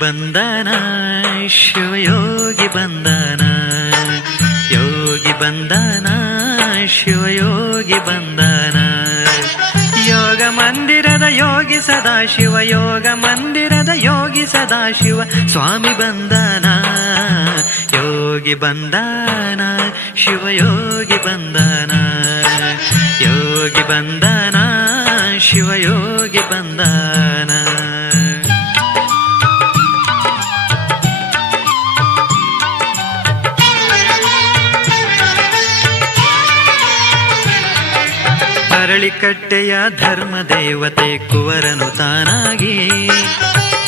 ಬಂದನ ಶಿವಯೋಗಿ ಬಂದನ, ಯೋಗಿ ಬಂದನ ಶಿವಯೋಗಿ ಬಂದನ. ಯೋಗ ಮಂದಿರದ ಯೋಗಿ ಸದಾಶಿವ, ಯೋಗ ಮಂದಿರದ ಯೋಗಿ ಸದಾಶಿವ ಸ್ವಾಮಿ ಬಂದನ, ಯೋಗಿ ಬಂದನ ಶಿವಯೋಗಿ ಬಂದನ, ಯೋಗಿ ಬಂದನ ಶಿವಯೋಗಿ ಬಂದನ. ಅರಳಿಕಟ್ಟೆಯ ಧರ್ಮ ದೇವತೆ ಕುವರನು ತಾನಾಗಿ,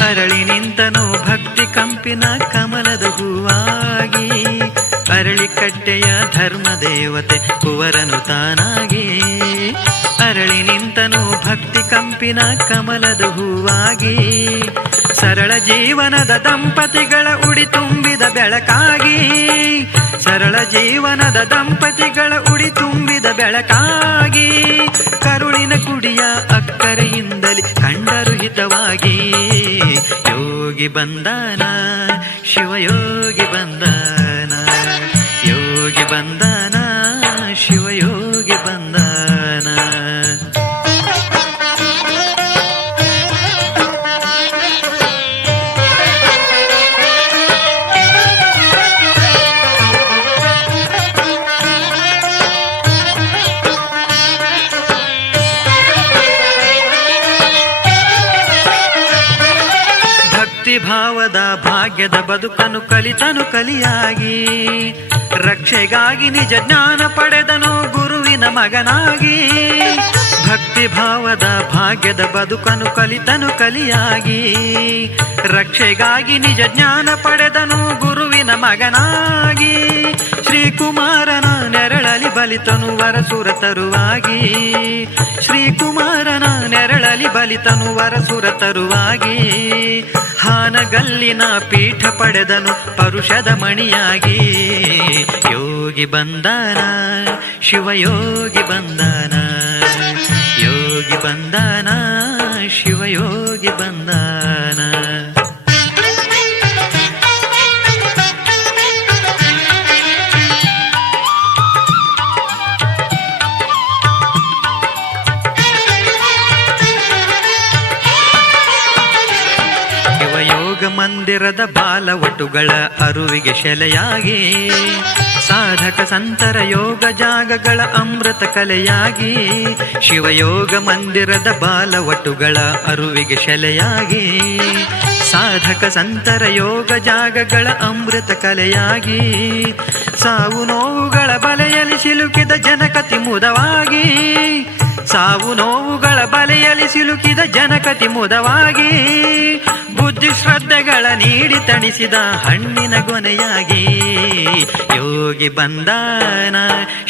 ಅರಳಿ ನಿಂತನು ಭಕ್ತಿ ಕಂಪಿನ ಕಮಲದ ಹೂವಾಗಿ. ಅರಳಿಕಟ್ಟೆಯ ಧರ್ಮ ದೇವತೆ ಕುವರನು ತಾನಾಗಿ, ಅರಳಿ ನಿಂತನು ಭಕ್ತಿ ಕಂಪಿನ ಕಮಲದ ಹೂವಾಗಿ. ಸರಳ ಜೀವನದ ದಂಪತಿಗಳ ಉಡಿ ತುಂಬಿದ ಬೆಳಕಾಗಿ, ಸರಳ ಜೀವನದ ದಂಪತಿಗಳ ಉಡಿ ತುಂಬಿದ ಬೆಳಕಾಗಿ. ಕರುಳಿನ ಕುಡಿಯ ಅಕ್ಕರೆಯಿಂದಲೇ ಕಂಡರು ಹಿತವಾಗಿ. ಯೋಗಿ ಬಂದನ ಶಿವಯೋಗಿ ಬಂದನ, ಯೋಗಿ ಬಂದನ ಶಿವಯೋಗಿ ಬಂದನ. ಭಾವದ ಭಾಗ್ಯದ ಬದುಕನು ಕಲಿತನು ಕಲಿಯಾಗಿ, ರಕ್ಷೆಗಾಗಿ ನಿಜ ಜ್ಞಾನ ಪಡೆದನು ಗುರುವಿನ ಮಗನಾಗಿ. ಭಕ್ತಿ ಭಾವದ ಭಾಗ್ಯದ ಬದುಕನು ಕಲಿತನು ಕಲಿಯಾಗಿ, ರಕ್ಷೆಗಾಗಿ ನಿಜ ಜ್ಞಾನ ಪಡೆದನು ಗುರುವಿನ ಮಗನಾಗಿ. ಶ್ರೀಕುಮಾರನ ನೆರಳಲಿ ಬಲಿತನು ವರಸುರ ತರುವಾಗಿ, ಶ್ರೀಕುಮಾರನ ನೆರಳಲಿ ಬಲಿತನು ವರಸುರ ತರುವಾಗಿ. ಹಾನಗಲ್ಲಿನ ಪೀಠ ಪಡೆದನು ಪರುಷದ ಮಣಿಯಾಗಿ. ಯೋಗಿ ಬಂದನ ಶಿವಯೋಗಿ ಬಂದನ, ಯೋಗಿ ಬಂದನ ಶಿವಯೋಗಿ ಬಂದನ. ಮಂದಿರದ ಬಾಲವಟುಗಳ ಅರುವಿಗೆ ಶೆಲೆಯಾಗಿ, ಸಾಧಕ ಸಂತರ ಯೋಗ ಜಾಗಗಳ ಅಮೃತ ಕಲೆಯಾಗಿ. ಶಿವಯೋಗ ಮಂದಿರದ ಬಾಲವಟುಗಳ ಅರುವಿಗೆ ಶೆಲೆಯಾಗಿ, ಸಾಧಕ ಸಂತರ ಯೋಗ ಜಾಗಗಳ ಅಮೃತ ಕಲೆಯಾಗಿ. ಸಾವು ನೋವುಗಳ ಬಲೆಯಲ್ಲಿ ಸಿಲುಕಿದ ಜನಕತಿ ಮುದವಾಗಿ, ಸಾವು ನೋವುಗಳ ಬಲೆಯಲ್ಲಿ ಸಿಲುಕಿದ ಜನಕತಿ ಮುದವಾಗಿ. ಬುದ್ಧಿ ಶ್ರದ್ಧೆಗಳ ನೀಡಿ ತಣಿಸಿದ ಹಣ್ಣಿನ ಗೊನೆಯಾಗಿ. ಯೋಗಿ ಬಂದನ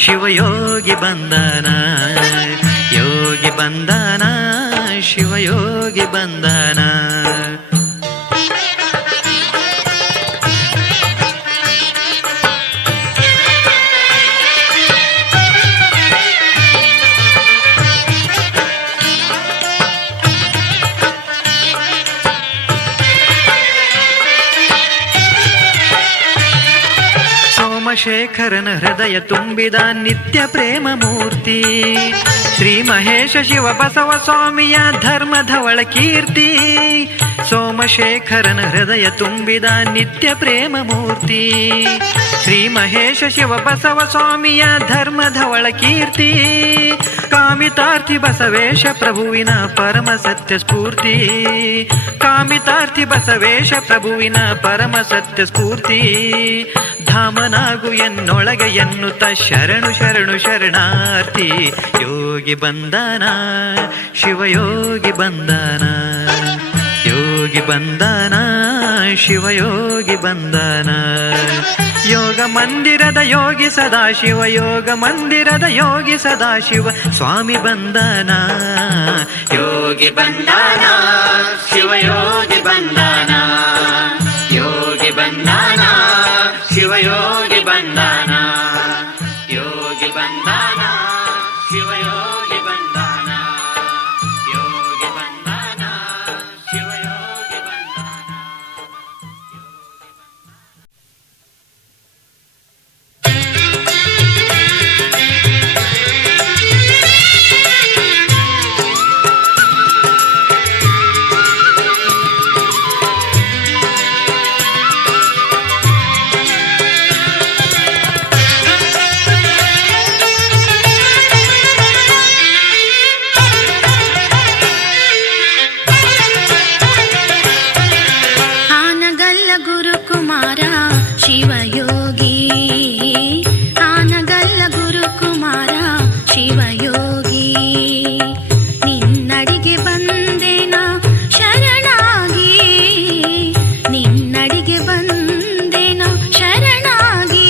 ಶಿವಯೋಗಿ ಬಂದನ, ಯೋಗಿ ಬಂದನ ಶಿವಯೋಗಿ ಬಂದನ. ಸೋಮಶೇಖರನ ಹೃದಯ ತುಂಬಿದ ನಿತ್ಯ ಪ್ರೇಮ ಮೂರ್ತಿ, ಶ್ರೀ ಮಹೇಶ ಶಿವ ಬಸವ ಸ್ವಾಮಿಯ ಧರ್ಮಧವಳ ಕೀರ್ತಿ. ಸೋಮಶೇಖರನ ಹೃದಯ ತುಂಬಿದ ನಿತ್ಯ ಪ್ರೇಮ ಮೂರ್ತಿ, ಶ್ರೀ ಮಹೇಶ ಶಿವ ಬಸವ ಸ್ವಾಮಿಯ ಧರ್ಮಧವಳ ಕೀರ್ತಿ. ಕಾಮಿತಾರ್ಥಿ ಬಸವೇಶ ಪ್ರಭುವಿನ ಪರಮ ಸತ್ಯ ಸ್ಫೂರ್ತಿ, ಕಾಮಿತಾರ್ಥಿ ಬಸವೇಶ ಪ್ರಭುವಿನ ಪರಮ ಸತ್ಯ ಸ್ಫೂರ್ತಿ. ಧಾಮನಾಗು ಎನ್ನೊಳಗೆ ಎನ್ನುತ್ತ ಶರಣು ಶರಣು ಶರಣಾರ್ಥಿ. ಯೋಗಿ ಬಂದನ ಶಿವಯೋಗಿ ಬಂದನ, ಯೋಗಿ ಬಂದನ ಶಿವಯೋಗಿ ಬಂದನ. ಯೋಗ ಮಂದಿರದ ಯೋಗಿ ಸದಾಶಿವ, ಯೋಗ ಮಂದಿರದ ಯೋಗಿ ಸದಾಶಿವ ಸ್ವಾಮಿ ಬಂದನ. ಯೋಗಿ ಬಂದನ ಶಿವಯೋಗಿ ಬಂದನ, ಯೋಗಿ ಬಂದನ ಶಿವಯೋಗಿ ಬಂದನ, ಯೋಗಿ ಬಂದನ ಶಿವಯೋಗಿ ಬಂದನ, ಯೋಗಿ ಬಂದನ ಶಿವಯೋಗಿ ಬಂದನ. ಶಿವಯೋಗಿ. ನಿನ್ನಡಿಗೆ ಬಂದೆನ ಶರಣಾಗಿ, ನಿನ್ನಡಿಗೆ ಬಂದೆನ ಶರಣಾಗಿ.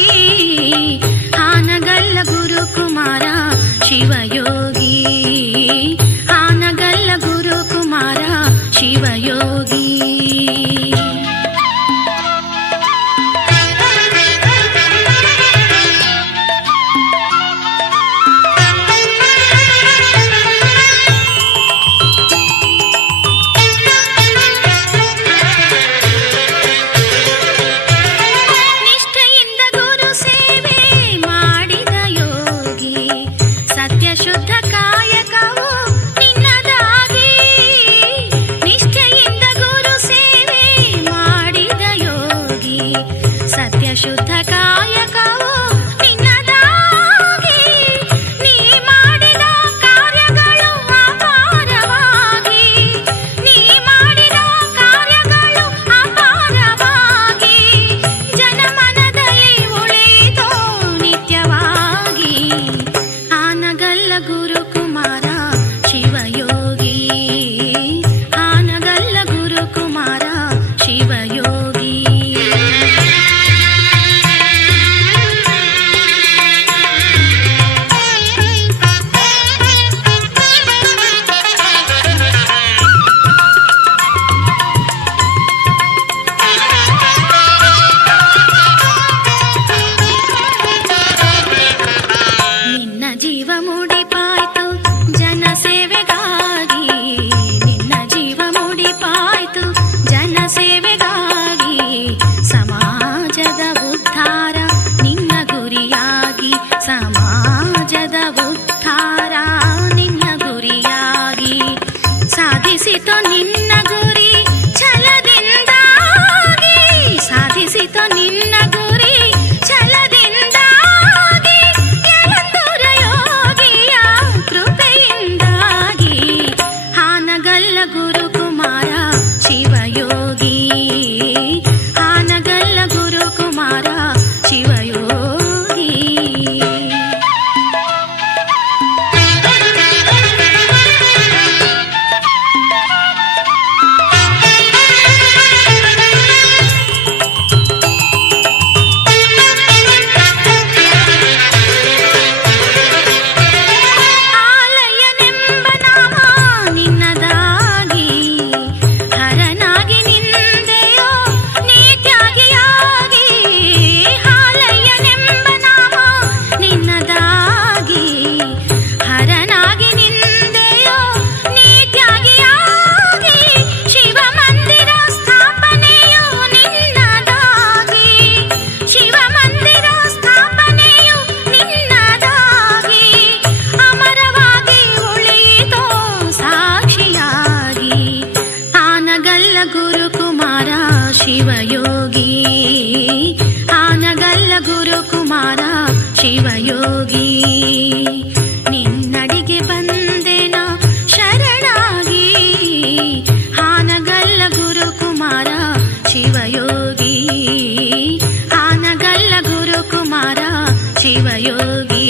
ಹಾನಗಲ್ಲ ಗುರುಕುಮಾರ ಶಿವಯೋಗಿ, ಹಾನಗಲ್ಲ ಗುರುಕುಮಾರ ಶಿವಯೋಗಿ. ಶುದ್ಧ ಕಾಯಕವು ನಿನ್ನದಾಗಿ, ನೀ ಮಾಡಿದ ಕಾರ್ಯಗಳು ಅಪಾರವಾಗಿ, ನೀ ಮಾಡಿದ ಕಾರ್ಯಗಳು ಅಪಾರವಾಗಿ. ಜನಮನದಲ್ಲಿ ಉಳಿದೋ ನಿತ್ಯವಾಗಿ. ಆನಗಲ್ಲ ಗುರುಕುಮಾರ ಶಿವಯೋಗಿ, ಆನಗಲ್ಲ ಗುರುಕುಮಾರ ಶಿವಯೋಗಿ. ಸಾಧಿಸಿತು ನಿನ್ನ ಗುರಿ ಛಲದಿಂದಾಗಿ, ಸಾಧಿಸಿತು ನಿನ್ನ ಗುರಿ ಛಲದಿಂದಾಗಿ. ಯಲಂದೂರ ಯೋಗಿಯ ಕೃಪೆಯಿಂದಾಗಿ. ಹಾನಗಲ್ಲ ಗುರುಕುಮಾರ ಶಿವಯೋಗಿ, ಹಾನಗಲ್ಲ ಗುರುಕುಮಾರ ಶಿವಯೋಗಿ. ಗುರುಕುಮಾರ ಶಿವಯೋಗಿ, ಆನಗಲ್ಲ ಗುರುಕುಮಾರ ಶಿವಯೋಗಿ. ನಿನ್ನಡಿಗೆ ಬಂದೆನ ಶರಣಾಗಿ, ಆನಗಲ್ಲ ಗುರುಕುಮಾರ ಶಿವಯೋಗಿ, ಆನಗಲ್ಲ ಗುರುಕುಮಾರ ಶಿವಯೋಗಿ.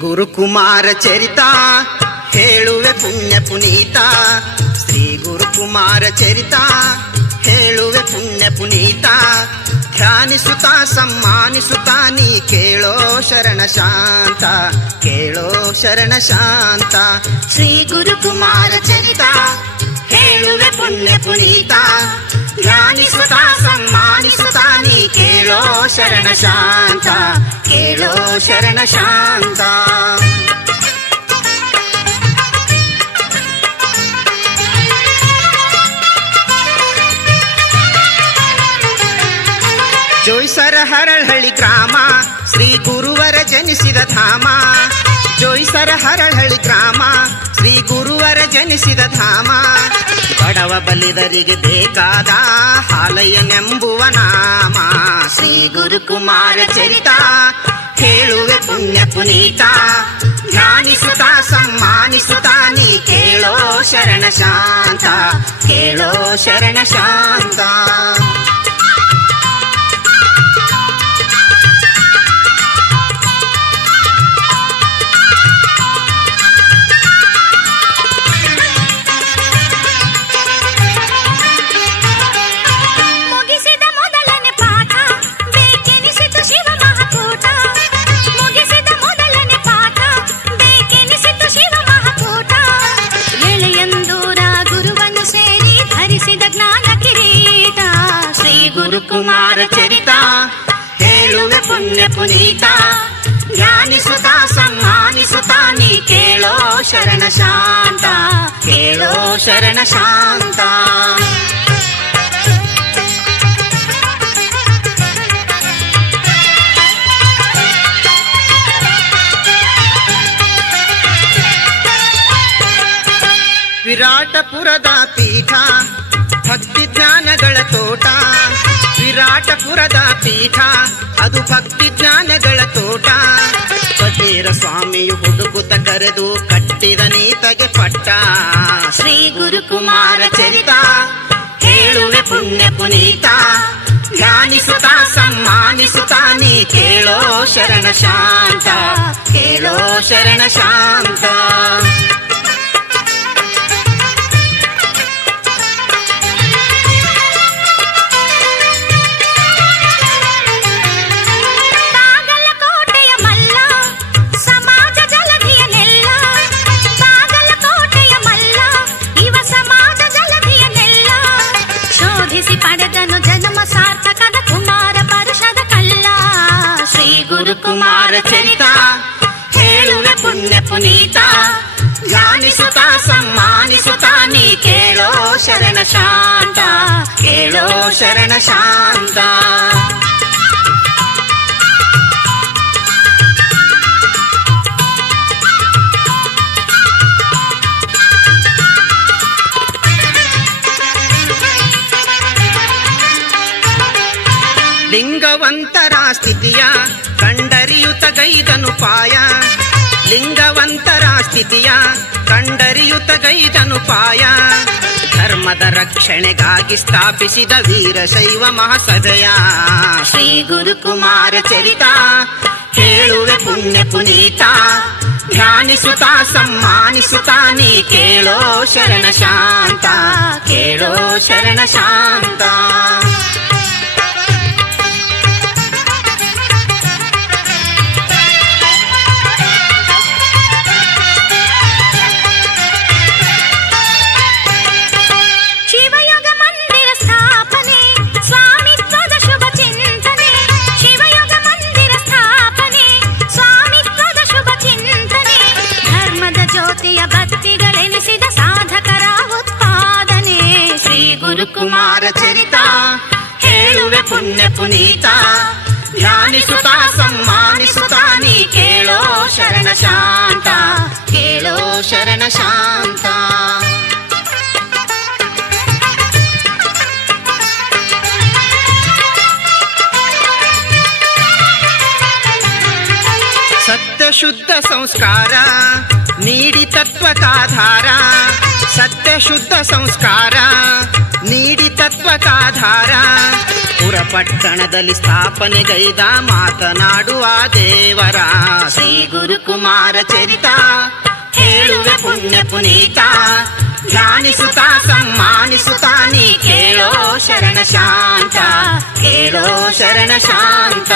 ಗುರುಕುಮಾರ ಚರಿತ ಹೇಳುವೆ ಪುಣ್ಯ ಪುನೀತ, ಶ್ರೀ ಗುರುಕುಮಾರ ಚರಿತ ಹೇಳುವೆ ಪುಣ್ಯ ಪುನೀತ. ಧ್ಯಾನಿಸುತ್ತ ಸಮ್ಮಾನಿಸುತ್ತ ನೀ ಕೇಳೋ ಶರಣ ಶಾಂತ, ಕೇಳೋ ಶರಣ ಶಾಂತ. ಶ್ರೀ ಗುರುಕುಮಾರ ಚರಿತ ಹೇಳುವೆ ಪುಣ್ಯ ಪುನೀತ, ಧ್ಯಾನಿಸುತ್ತ ಸಮ್ಮಾನಿಸುತ್ತ ನೀ ಕೇಳೋ ಶರಣ ಶಾಂತ, ಕೇಳೋ ಶರಣ ಶಾಂತ. ಜೋಯ್ಸರ ಹರಳಹಳ್ಳಿ ಗ್ರಾಮ ಶ್ರೀ ಗುರುವರ ಜನಿಸಿದ ಧಾಮ, ಜೋಯ್ಸರ ಹರಳಹಳ್ಳಿ ಗ್ರಾಮ ಶ್ರೀ ಗುರುವರ ಜನಿಸಿದ ಧಾಮ. ಬಡವ ಬಲಿದರಿಗೆ ಬೇಕಾದ ಹಾಲಯ್ಯನೆಂಬುವ ನಾಮ. ಶ್ರೀ ಗುರುಕುಮಾರ ಚರಿತ ಹೇಳುವೆ ಪುಣ್ಯ ಪುನೀತ, ಧ್ಯಾನಿಸುತ್ತ ಸಮ್ಮಾನಿಸುತ್ತ ನೀ ಕೇಳೋ ಶರಣ ಶಾಂತ, ಕೇಳೋ ಶರಣ ಶಾಂತ. ಗುರುಕುಮಾರ ಚರಿತ ಹೇಳುವೆ ಪುಣ್ಯ ಪುನೀತ, ಧ್ಯಾನಿಸುತ್ತ ಸಮ್ಮಾನಿಸುತ್ತ ನೀ ಕೇಳೋ ಶರಣ ಶಾಂತ, ಕೇಳೋ ಶರಣ ಶಾಂತ. ವಿರಾಟಪುರದ ಪೀಠ ಭಕ್ತಿ ಜ್ಞಾನಗಳ ತೋಟ, ವಿರಾಟಪುರದ ಪೀಠ ಅದು ಭಕ್ತಿ ಜ್ಞಾನಗಳ ತೋಟ. ಫಕೀರ ಸ್ವಾಮಿಯು ಹುಡುಕುತ್ತ ಕರೆದು ಕಟ್ಟಿದ ನೀತಗೆ ಪಟ್ಟ. ಶ್ರೀ ಗುರುಕುಮಾರ ಚರಿತ ಹೇಳುವೆ ಪುಣ್ಯ ಪುನೀತ, ಧ್ಯಾನಿಸುತ್ತ ಸಮ್ಮಾನಿಸುತ್ತ ನೀ ಕೇಳೋ ಶರಣ ಶಾಂತ, ಕೇಳೋ ಶರಣ ಶಾಂತ. ಗುರುಕುಮಾರ ಚರಿತ ಹೇಳುವೆ ಪುಣ್ಯ ಪುನೀತ, ಧ್ಯಾನಿಸುತ್ತ ಸಮ್ಮಾನಿಸುತ್ತ ನೀ ಕೇಳೋ ಶರಣ ಶಾಂತ, ಕೇಳೋ ಶರಣ ಶಾಂತ. ಲಿಂಗವಂತರ ಸ್ಥಿತಿಯ ಕಂಡರಿಯುತ ಗೈದನುಪಾಯ, ಲಿಂಗವಂತರ ಸ್ಥಿತಿಯ ಕಂಡರಿಯುತ ಗೈದನುಪಾಯ. ಧರ್ಮದ ರಕ್ಷಣೆಗಾಗಿ ಸ್ಥಾಪಿಸಿದ ವೀರಶೈವ ಮಹಾಸಭೆಯ. ಶ್ರೀ ಗುರುಕುಮಾರ ಚರಿತ ಹೇಳುವೆ ಪುಣ್ಯ ಪುನೀತ, ಧ್ಯಾನಿಸುತ್ತ ಸಮ್ಮಾನಿಸುತ್ತ ನೀ ಕೇಳೋ ಶರಣ ಶಾಂತ, ಕೇಳೋ ಶರಣ ಶಾಂತ. ಭಕ್ತಿಗಳೆನಿಸಿದ ಸಾಧಕರ ಉತ್ಪಾದನೆ. ಶ್ರೀ ಗುರುಕುಮಾರ ಚರಿತ ಹೇಳುವೆ ಪುಣ್ಯ ಪುನೀತ, ಧ್ಯಾನಿಸುತ್ತ ಸಮ್ಮಾನಿಸುತ್ತ ನೀ ಕೇಳೋ ಶರಣ ಶಾಂತ, ಕೇಳೋ ಶರಣ ಶಾಂತ. ಸತ್ಯ ಶುದ್ಧ ಸಂಸ್ಕಾರ ನೀಡಿ ತತ್ವಕಾಧಾರ, ಸತ್ಯ ಶುದ್ಧ ಸಂಸ್ಕಾರ ನೀಡಿ ತತ್ವಕಾಧಾರ. ಪುರಪಟ್ಟಣದಲ್ಲಿ ಸ್ಥಾಪನೆಗೈದ ಮಾತನಾಡುವ ದೇವರ. ಶ್ರೀ ಗುರುಕುಮಾರ ಚರಿತ ಹೇಳುವೆ ಪುಣ್ಯ ಪುನೀತ, ಧ್ಯಾನಿಸುತ್ತ ಸಮ್ಮಾನಿಸುತ್ತ ನೀ ಕೇಳೋ ಶರಣ ಶಾಂತ, ಕೇಳೋ ಶರಣ ಶಾಂತ.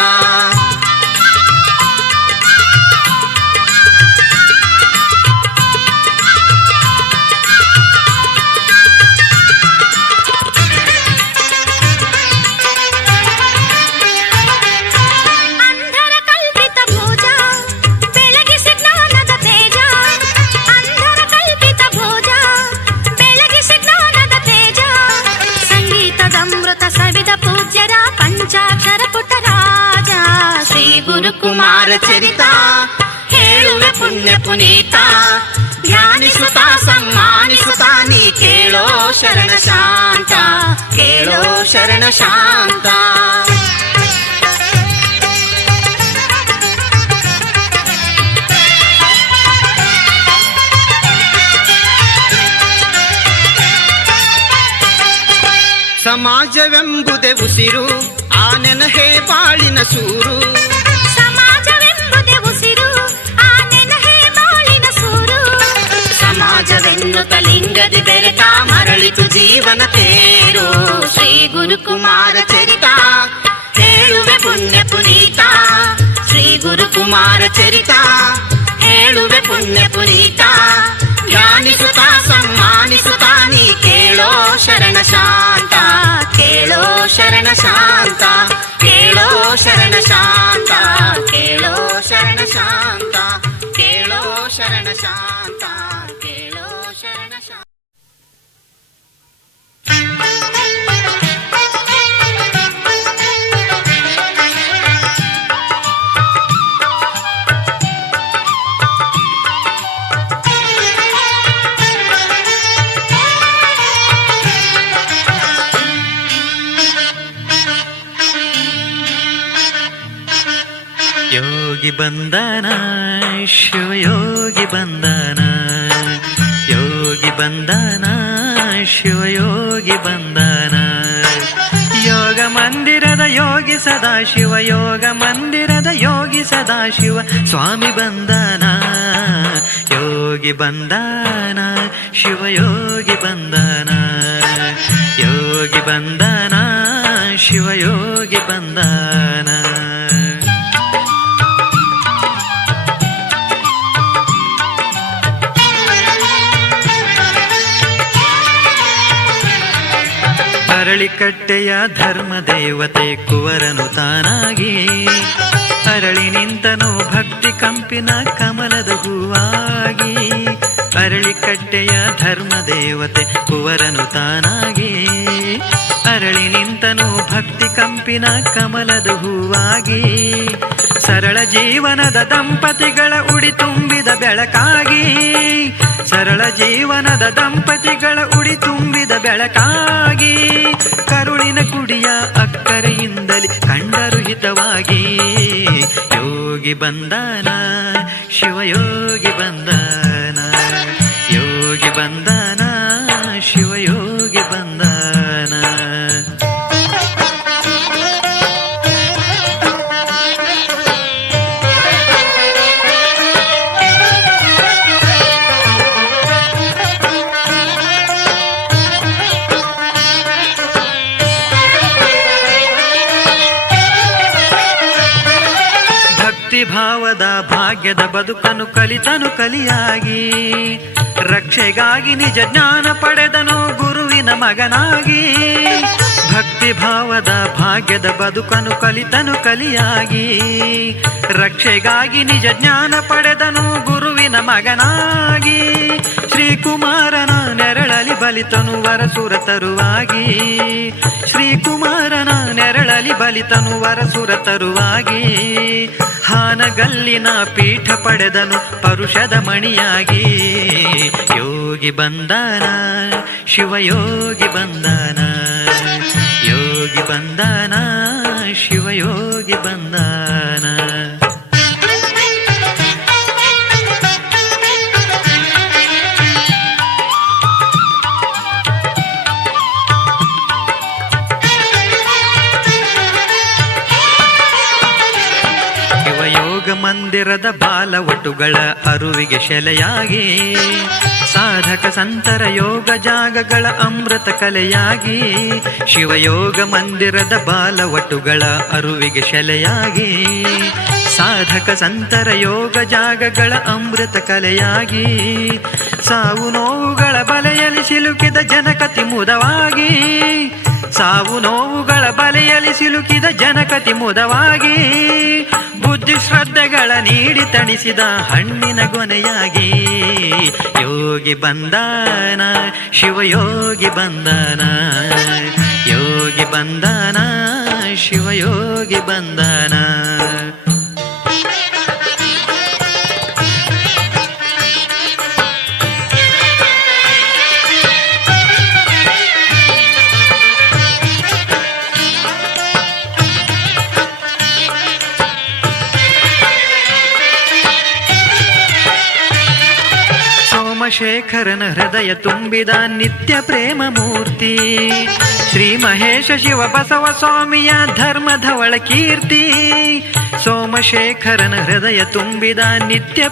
ಗುರುಕುಮಾರ ಚರಿತ ಹೇಳುವೆ ಪುಣ್ಯ ಪುನೀತ, ಧ್ಯಾನಿಸುತ್ತ ಸಮ್ಮಾನಿಸುತ್ತ ನೀ ಕೇಳೋ ಶರಣ ಶಾಂತ, ಕೇಳೋ ಶರಣ ಶಾಂತ. ಸಮಾಜವೆಂಬುದೇ ಉಸಿರು, ಆ ನೆನಹೇ ಬಾಳಿನ ಸೂರು. ಸಮಾಜವೆಂಬುದೇ ಉಸಿರು, ಆ ನೆನಹೇ ಬಾಳಿನ ಸೂರು. ಸಮಾಜವೆನ್ನುತ್ತ ಲಿಂಗದಿ ಬೆರೆತ ಮರಳಿತು ಜೀವನ ತೇರು. ಶ್ರೀ ಗುರುಕುಮಾರ ಚರಿತ ಹೇಳುವೆ ಪುಣ್ಯ ಪುನೀತ, ಶ್ರೀ ಗುರುಕುಮಾರ ಚರಿತ ಹೇಳುವೆ ಪುಣ್ಯ ಪುನೀತ. ಧ್ಯಾನಿಸುತ್ತಾ ಸಮ್ಮಾನಿಸುತ್ತಾ ನೀ ಕೇಳೋ ಶರಣ ಶಾಂತ, ಕೇಳೋ ಶರಣ ಶಾಂತ, ಕೇಳೋ ಶರಣ ಶಾಂತ, ಕೇಳೋ ಶರಣ ಶಾಂತ, ಕೇಳೋ ಶರಣ ಶಾಂತ, ಕೇಳೋ ಶರಣ ಶಾಂತ. ಯೋಗಿ ಬಂದನ ಶಿವಯೋಗಿ ಬಂದನ, ಯೋಗಿ ಬಂದನ ಶಿವಯೋಗಿ ಬಂದನ. ಯೋಗ ಮಂದಿರದ ಯೋಗಿ ಸದಾಶಿವ, ಯೋಗ ಮಂದಿರದ ಯೋಗಿ ಸದಾಶಿವ ಸ್ವಾಮಿ ಬಂದನ. ಯೋಗಿ ಬಂದನ ಶಿವಯೋಗಿ ಬಂದನ, ಯೋಗಿ ಬಂದನ ಶಿವಯೋಗಿ ಬಂದನ. ಅರಳಿಕಟ್ಟೆಯ ಧರ್ಮ ದೇವತೆ ಕುವರನು ತಾನಾಗಿ, ಅರಳಿ ನಿಂತನು ಭಕ್ತಿ ಕಂಪಿನ ಕಮಲದ ಹೂವಾಗಿ. ಅರಳಿಕಟ್ಟೆಯ ಧರ್ಮ ದೇವತೆ ಕುವರನು ತಾನಾಗಿ, ಅರಳಿ ನಿಂತನು ಭಕ್ತಿ ಕಂಪಿನ ಕಮಲದ ಹೂವಾಗಿ. ಸರಳ ಜೀವನದ ದಂಪತಿಗಳ ಉಡಿ ತುಂಬಿದ ಬೆಳಕಾಗಿ, ಸರಳ ಜೀವನದ ದಂಪತಿಗಳ ಉಡಿ ತುಂಬಿದ ಬೆಳಕಾಗಿ. ಕರುಳಿನ ಕುಡಿಯ ಅಕ್ಕರೆಯಿಂದಲೇ ಕಂಡರು ಹಿತವಾಗಿ. ಯೋಗಿ ಬಂದನ ಶಿವಯೋಗಿ ಬಂದನ, ಯೋಗಿ ಬಂದನ ಶಿವಯೋಗಿ ಬಂದನ. ಭಾವದ ಭಾಗ್ಯದ ಬದುಕನ್ನು ಕಲಿತನು ಕಲಿಯಾಗಿ, ರಕ್ಷೆಗಾಗಿ ನಿಜ ಜ್ಞಾನ ಪಡೆದನು ಗುರುವಿನ ಮಗನಾಗಿ. ಭಕ್ತಿ ಭಾವದ ಭಾಗ್ಯದ ಬದುಕನ್ನು ಕಲಿತನು ಕಲಿಯಾಗಿ, ರಕ್ಷೆಗಾಗಿ ನಿಜ ಜ್ಞಾನ ಪಡೆದನು ಗುರುವಿನ ಮಗನಾಗಿ. ಶ್ರೀಕುಮಾರನ ನೆರಳಲಿ ಬಲಿತನು ವರಸುರ ತರುವಾಗಿ, ಶ್ರೀಕುಮಾರನ ನೆರಳಲಿ ಬಲಿತನು ವರಸುರ ತರುವಾಗಿ. ಹಾನಗಲ್ಲಿನ ಪೀಠ ಪಡೆದನು ಪರುಷದ ಮಣಿಯಾಗಿ. ಯೋಗಿ ಬಂದನ ಶಿವಯೋಗಿ ಬಂದನ, ಯೋಗಿ ಬಂದನ ಶಿವಯೋಗಿ ಬಂದನ. ಮಂದಿರದ ಬಾಲವಟುಗಳ ಅರುವಿಗೆ ಶೆಲೆಯಾಗಿ, ಸಾಧಕ ಸಂತರ ಯೋಗ ಜಾಗಗಳ ಅಮೃತ ಕಲೆಯಾಗಿ. ಶಿವಯೋಗ ಮಂದಿರದ ಬಾಲವಟುಗಳ ಅರುವಿಗೆ ಶೆಲೆಯಾಗಿ, ಸಾಧಕ ಸಂತರ ಯೋಗ ಜಾಗಗಳ ಅಮೃತ ಕಲೆಯಾಗಿ. ಸಾವು ನೋವುಗಳ ಬಲೆಯಲ್ಲಿ ಸಿಲುಕಿದ ಜನಕತಿ ಮುದವಾಗಿ, ಸಾವು ನೋವುಗಳ ಬಲೆಯಲ್ಲಿ ಸಿಲುಕಿದ ಜನಕತಿ ಮುದವಾಗಿ. ಬುದ್ಧಿ ಶ್ರದ್ಧೆಗಳ ನೀಡಿ ತಣಿಸಿದ ಹಣ್ಣಿನ ಗೊನೆಯಾಗಿ. ಯೋಗಿ ಬಂದನ ಶಿವಯೋಗಿ ಬಂದನ, ಯೋಗಿ ಬಂದನ ಶಿವಯೋಗಿ ಬಂದನ. ಸೋಮಶೇಖರನ ಹೃದಯ ತುಂಬಿದ ನಿತ್ಯ ಪ್ರೇಮ ಮೂರ್ತಿ ಶ್ರೀ ಮಹೇಶ ಶಿವ ಬಸವ ಸ್ವಾಮಿಯ ಧರ್ಮಧವಳ ಕೀರ್ತಿ ಸೋಮಶೇಖರನ ಹೃದಯ ತುಂಬಿದ ನಿತ್ಯ